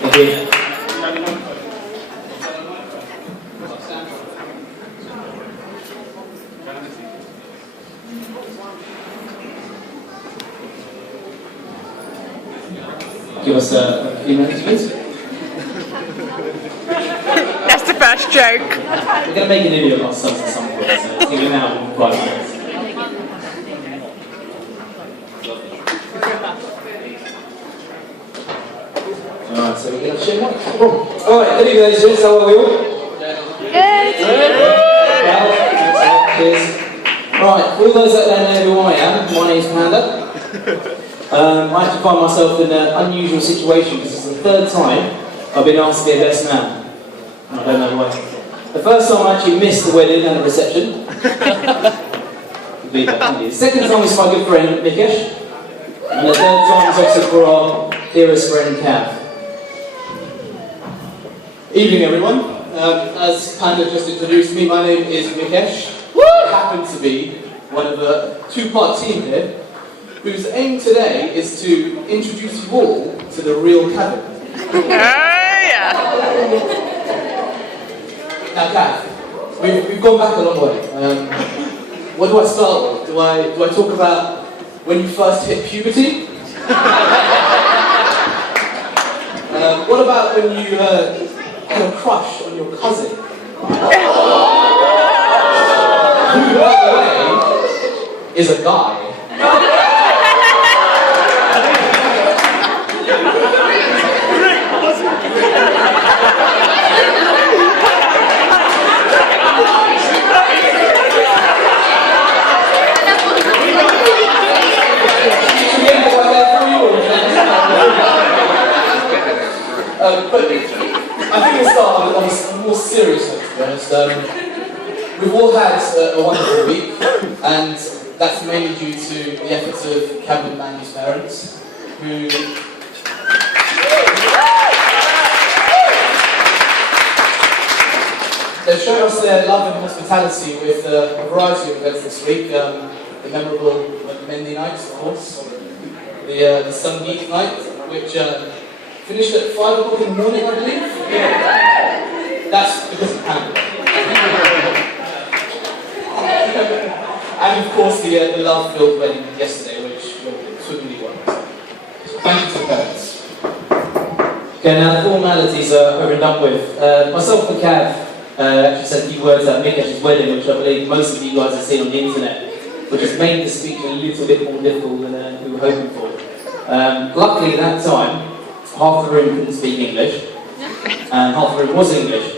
Thank you. Give us a few minutes, please. That's the first joke. We're going to make an video of ourselves at some point, so give it now in 5 minutes. Alright, so we're going to share one. Alright, good evening, ladies and gents. How are we all? Good. Cheers. Right, for all those that don't know who I am, my name's Panda. I actually find myself in an unusual situation because it's the third time I've been asked to be a best man. I don't know why. The first time I actually missed the wedding and the reception. The second time was my good friend Mikesh. And the third time was obviously for our dearest friend Kav. Evening everyone. As Panda just introduced me, my name is Mikesh. I happen to be one of the two-part team here, whose aim today is to introduce you all to the real Kav. Oh yeah. Now Kav, we've gone back a long way. What do I start with? Do I talk about when you first hit puberty? What about when you had a crush on your cousin? Who, by the way, is a guy. But I think we'll start on a more serious note, to be honest. We've all had a wonderful week, and that's mainly due to the efforts of Kav and Mandy's parents, who they've shown us their love and hospitality with a variety of events this week. The memorable Mandy nights, of course, the Sangeet night, which finished at 5 o'clock in the morning, I believe. Yeah. That's because of Panda. And of course the love-filled wedding yesterday, which went swimmingly well. Thank you to the parents. Okay, now the formalities are over and done with. Myself and Kav actually said a few words at Mikesh's wedding, which I believe most of you guys have seen on the internet, which has made the speech a little bit more difficult than we were hoping for. Luckily at that time, half the room couldn't speak English, and half the room was English.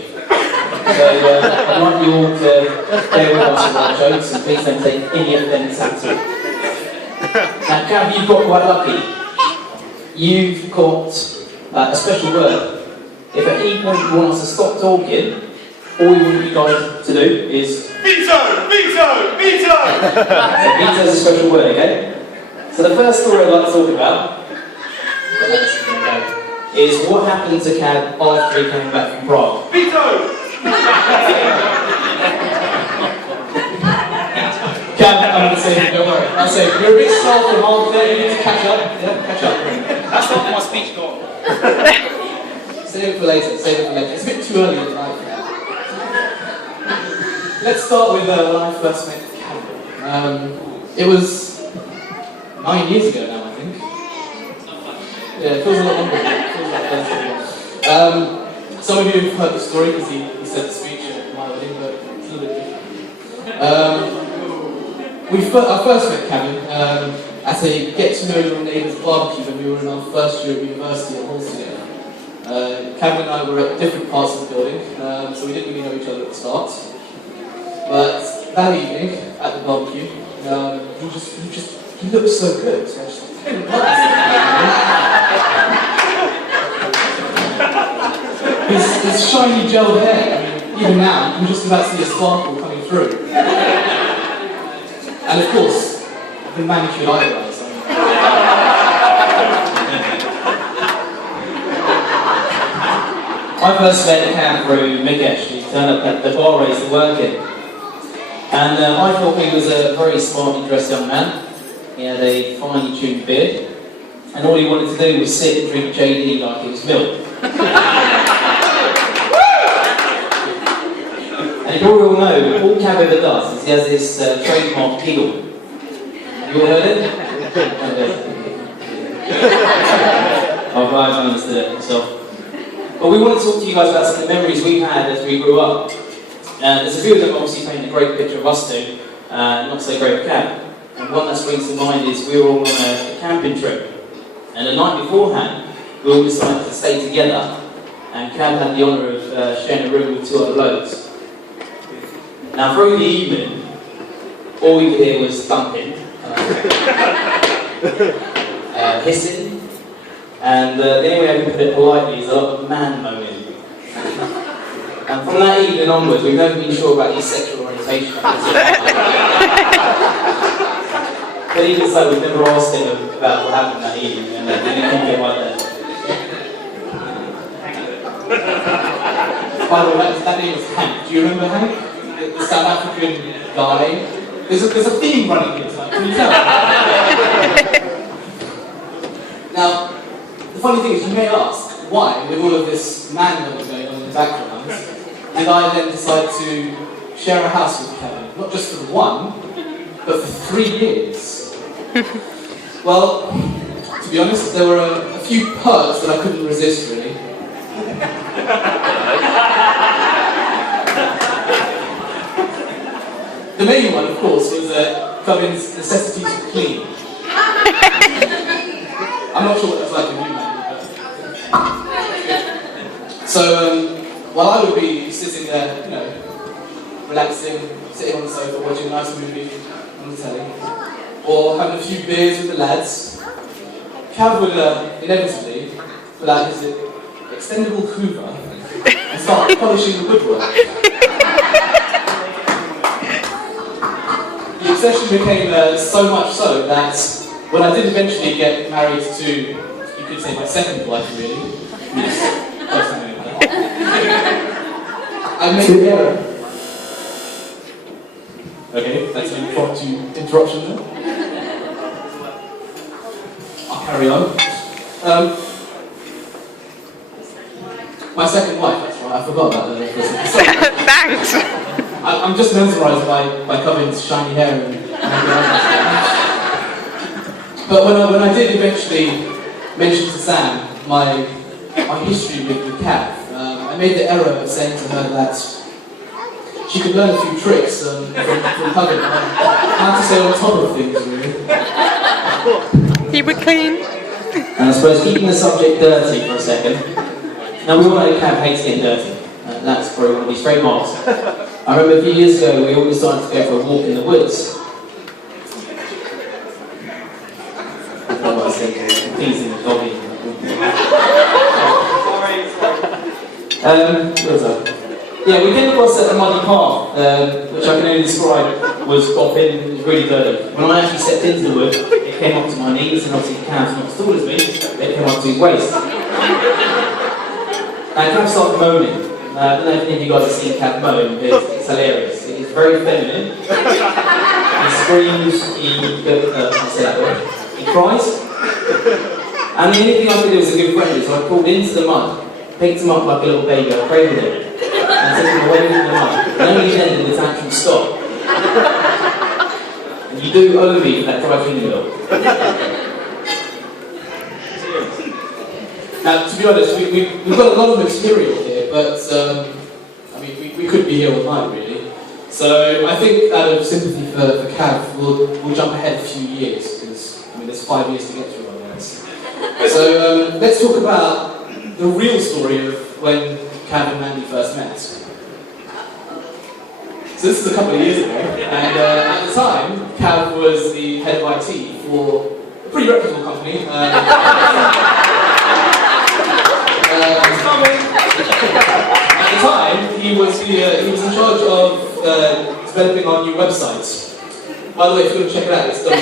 So I'd like you all to bear with us with our jokes, and please don't take any offence at all. Now Kav, you've got quite lucky. You've got a special word. If at any point you want us to stop talking, all we want you guys to do is veto! Veto! Veto! So veto is a special word, okay? So the first story I'd like to talk about is what happened to Kav after he came back from Prague. Veto! Kav, I'm going to say, don't worry. I'll say, you're a bit slow from half there, you need to catch up. Yeah, catch up. That's not my speech goal. Save it for later, save it for later. It's a bit too early in life now. Let's start with when I first met Kav. It was 9 years ago now, I think. Yeah, it feels a lot longer. It feels like 30 years. Some of you have heard the story because he said the speech at my wedding, but it's a little bit different. I first met Kevin at a get-to-know your neighbours barbecue when we were in our first year at university at Halls together. Kevin and I were at different parts of the building, so we didn't really know each other at the start. But that evening at the barbecue, he looked so good. So I just couldn't help his shiny gel hair. I mean, even now, you can just about see a sparkle coming through. And of course, the manicured eyebrows. I first met Kav through Mikesh. He turned up at the bar race to work in. And I thought he was a very smartly dressed young man. He had a finely tuned beard. And all he wanted to do was sit and drink JD like it was milk. ever does is he has this trademark giggle. You all heard it? I've understood it myself. But we want to talk to you guys about some of the memories we had as we grew up. There's a few of them obviously paint a great picture of us two, not so great of Kav. And one that springs to mind is we were all on a camping trip. And the night beforehand, we all decided to stay together. And Kav had the honour of sharing a room with two other blokes. Now through the evening, all we could hear was thumping, hissing, and the only way I can put it politely is a lot of man moaning. And from that evening onwards, we've never been sure about his sexual orientation. But even so, we've never asked him about what happened that evening, and we didn't keep it like that. By the way, that name was Hank. Do you remember Hank? The South African guy? There's a theme running here tonight, can you tell? Now, the funny thing is, you may ask, why, with all of this man that was going on in the background, did I then decide to share a house with Kevin? Not just for the 1, but for 3 years. Well, to be honest, there were a few perks that I couldn't resist, really. The main one, of course, was Kevin's necessity to clean. I'm not sure what that's like in you, man. So, while I would be sitting there, relaxing, sitting on the sofa, watching a nice movie on the telly, or having a few beers with the lads, Kav would inevitably pull out his extendable hoover and start polishing the woodwork. The obsession became so much so that when I did eventually get married to, you could say, my second wife, really, who's close to me, I made the error. Okay, that's an impromptu interruption there. I'll carry on. My second wife, that's right, I forgot about that. Thanks. I'm just mesmerised by Kevin's shiny hair and but when I did eventually mention to Sam my history with Kav, I made the error of saying to her that she could learn a few tricks from Kevin on how to stay on top of things, really. You were clean. And I suppose keeping the subject dirty for a second. Now we all know Kav hates getting dirty. That's probably one of his trademarks. I remember a few years ago we all decided to go for a walk in the woods. I don't know what I said, teasing the doggy. Where was I? Yeah, we came across a muddy path, which I can only describe was bopping, it was really dirty. When I actually stepped into the wood, it came up to my knees, and obviously Kav's not as tall as me, it came up to his waist. And Kav started moaning. I don't know if any of you guys have seen Kav moan, but it's hilarious. It's very feminine. He screams, he cries. And the only thing I could do as a good friend is I crawled into the mud, picked him up like a little baby, I cradled him, and took him away from the mud. And only then did the tantrum stop. And you do owe me that dry cleaning bill. Now, to be honest, we've got a lot of material here, but we could be here all night, really. So I think out of sympathy for Kav, we'll jump ahead a few years, because there's 5 years to get through on this. So let's talk about the real story of when Kav and Mandy first met. So this is a couple of years ago, and at the time, Kav was the head of IT for a pretty reputable company. At the time, he was in charge of developing our new website. By the way, if you want to check it out, it's done.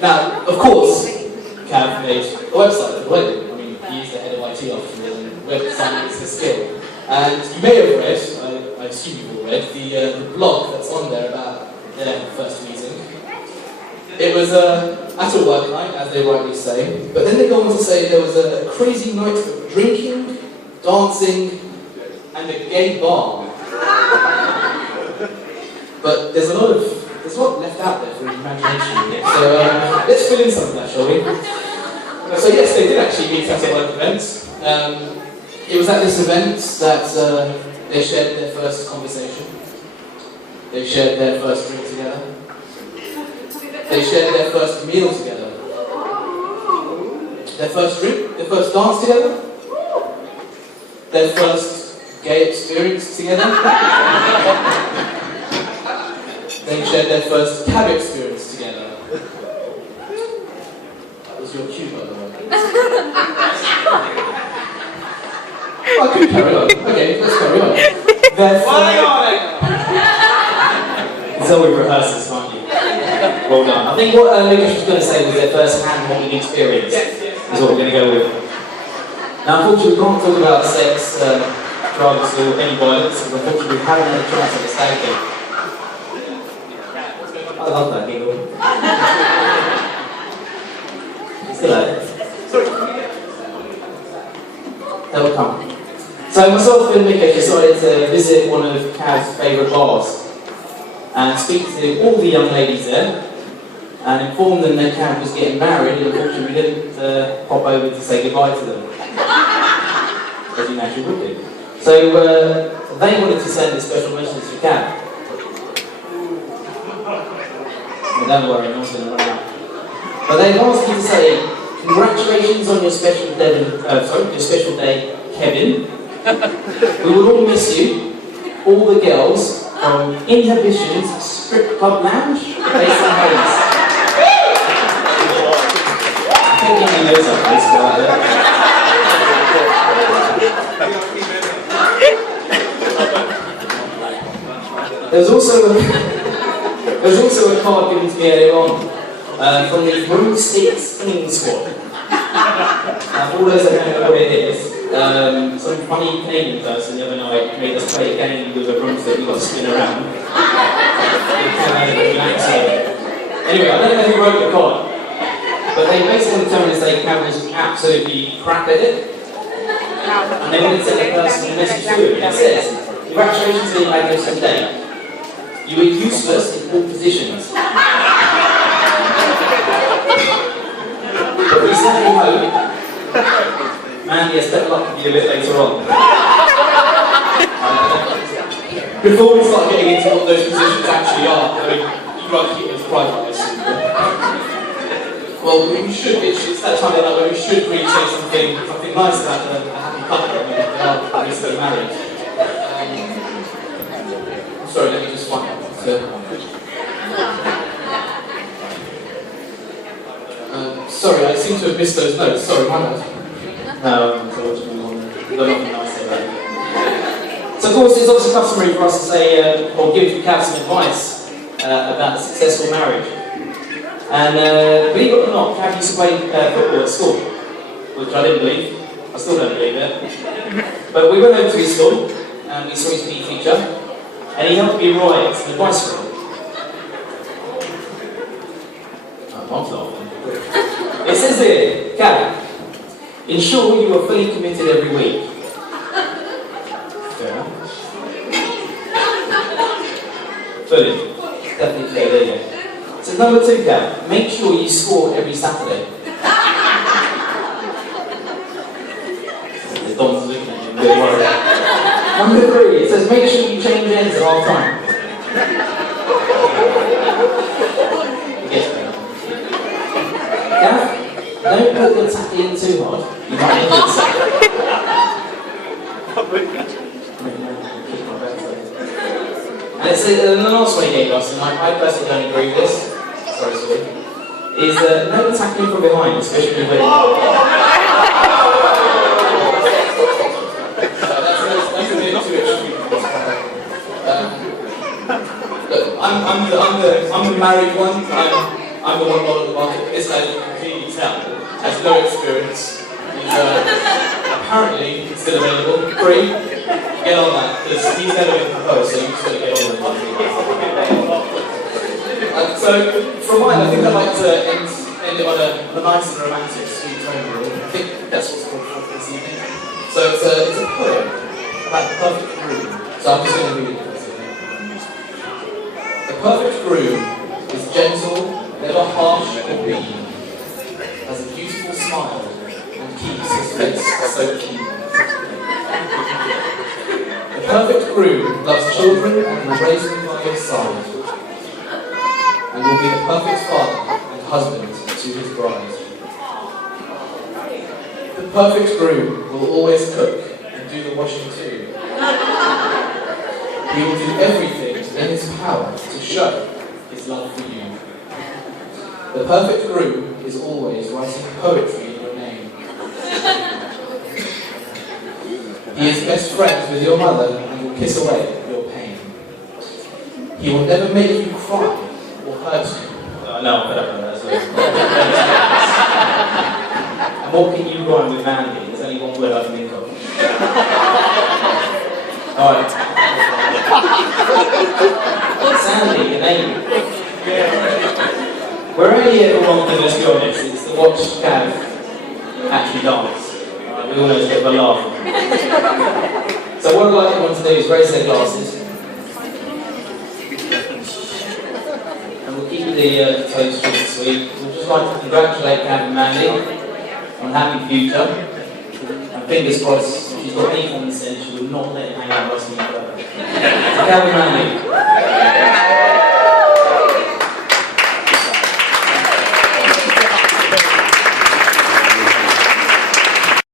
Now, of course, Kav made a website for the wedding. He is the head of IT officer, and web design is his skill. And you may have read, I assume you've all read, the blog that's on there about their first meeting. It was at a work night, as they rightly say, but then they go on to say there was a crazy night of drinking, dancing, and a gay bar. But there's a lot left out there for imagination. So let's fill in some of that, shall we? So yes, they did actually meet at a work event. It was at this event that they shared their first conversation. They shared their first drink together. They shared their first meal together. Their first drink, their first dance together. Their first gay experience together. They shared their first cab experience together. That was your cue, by the way. I could carry on. Okay, let's carry on. It's always rehearsals, aren't you? Well done. I think what Lucas was going to say was their first hand-holding experience is what we're going to go with. Now, unfortunately, we can't talk about sex, drugs, or any violence, because unfortunately we haven't had a chance at the stag do. I love that giggle. Still at it. That will come. So myself and Mika decided to visit one of Kav's favourite bars and speak to all the young ladies there and inform them that Kav was getting married, and unfortunately we didn't pop over to say goodbye to them, as you naturally would do. So they wanted to send a special message to Kav. But don't worry, I'm not going to run out. But they asked me to say, congratulations on your special day, Kevin. We will all miss you, all the girls, from Inhibition's Strip Club Lounge, based on Hayes. I think he knows that place right there. There's also a card given to me earlier on from the Broomstick Singing Squad. For all those that don't know what it is, some funny Canadian person the other night made us play a game with a broomstick we got to spin around. Anyway, I don't know who wrote the card, but they basically determined to say Kav was absolutely crap at it, and they wanted to send a personal message to him, and it says, congratulations on your magnificent day. You were useless in all positions. But we sent you home. Mandy has better luck with you a bit later on. Before we start getting into what those positions actually are, I mean, you'd rather keep them private, I assume. Well, we should, it's that time of night where we should really say something nice about a happy couple. I mean, they are recently married. Sorry, let me just find out. Sorry, I seem to have missed those notes. Sorry, my bad. No, unfortunately, got nothing nice about it. So, of course, it's also customary for us to say, or give Kav some advice about a successful marriage. And believe it or not, Kav used to play football at school, which I didn't believe. I still don't believe it. But we went over to his school, and we saw his PE teacher, and he helped me write some advice for him. I'm laughing. It says here, Kav, ensure you are fully committed every week. Fair enough. Fully. Definitely fair, there you go. So number 2, Kav, make sure you score every Saturday. The Don's looking at you, don't worry. Number 3, it says make sure you change ends at half time. Kav, don't put the tackle in too hard. You might injure yourself. And it's the last one he gave us, and I personally don't agree with this. Sorry, is no tackling from behind, especially when. That's a bit too extreme. Look, I'm the married one. I'm the one on the market. This guy, you can completely tell, has no experience. He's apparently still available. Free. Get on that, because he's never been proposed, so you've just got to get on with it. So, from mine, I think I'd like to end it on a nice and romantic, sweet tone. Really. I think that's what's called for this evening. So it's a poem about the perfect groom. So I'm just going to read it for you. The perfect groom is gentle, never harsh or mean, has a beautiful smile, and keeps his face so clean. The perfect groom loves children and will raise them by your side, and will be the perfect father and husband to his bride. The perfect groom will always cook and do the washing too. He will do everything in his power to show his love for you. The perfect groom is always writing poetry in your name. He is best friends with your mother and will kiss away your pain. He will never make you cry or hurt you. No, whatever, that's it. And what can you rhyme with Mandy? There's only one word I can think of. Alright. Sandy, the name. We're only here for one thing, let's be honest. It's to watch Kav actually dance. We all know it's a bit of a laugh. So what I'd like everyone to do is raise their glasses. And we'll keep the toast short and sweet. We'd just like to congratulate Kav and Mandy on happy future. And fingers crossed, if she's got any common sense, she will not let it hang out the rest of you forever. So Kav and Mandy.